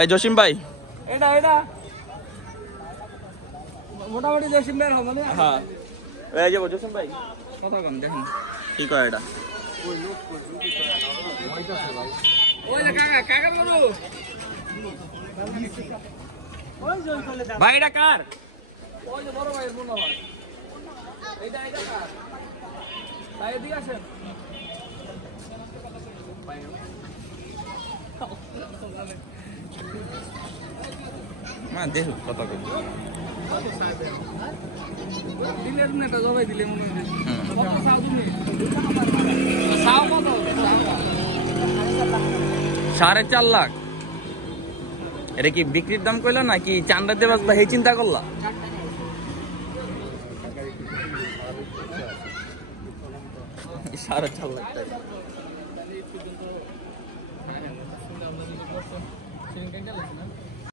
এই জসিম ভাই, এটা এটা মোটামুটি জসিম ভাই হবে না? হ্যাঁ এই যে জসিম ভাই কথা কম দেখেন কি কয় এটা? ওই যে কাকা কাকা বলো ভাই এটা কার? ওই যে বড় ভাইয়ের মনে হয় এইটা এইটা কার তাই এদিকে আসেন মা দেখো কথা কই। দিলের নেটা জবাই দিলে মনে হয় কত চাও তুমি চাও কত 4.5 লাখ। এটা কি বিক্রির দাম কইলা নাকি চান্দা দেবাস বা হে চিন্তা করলা? $4.5 লাখ টাকা।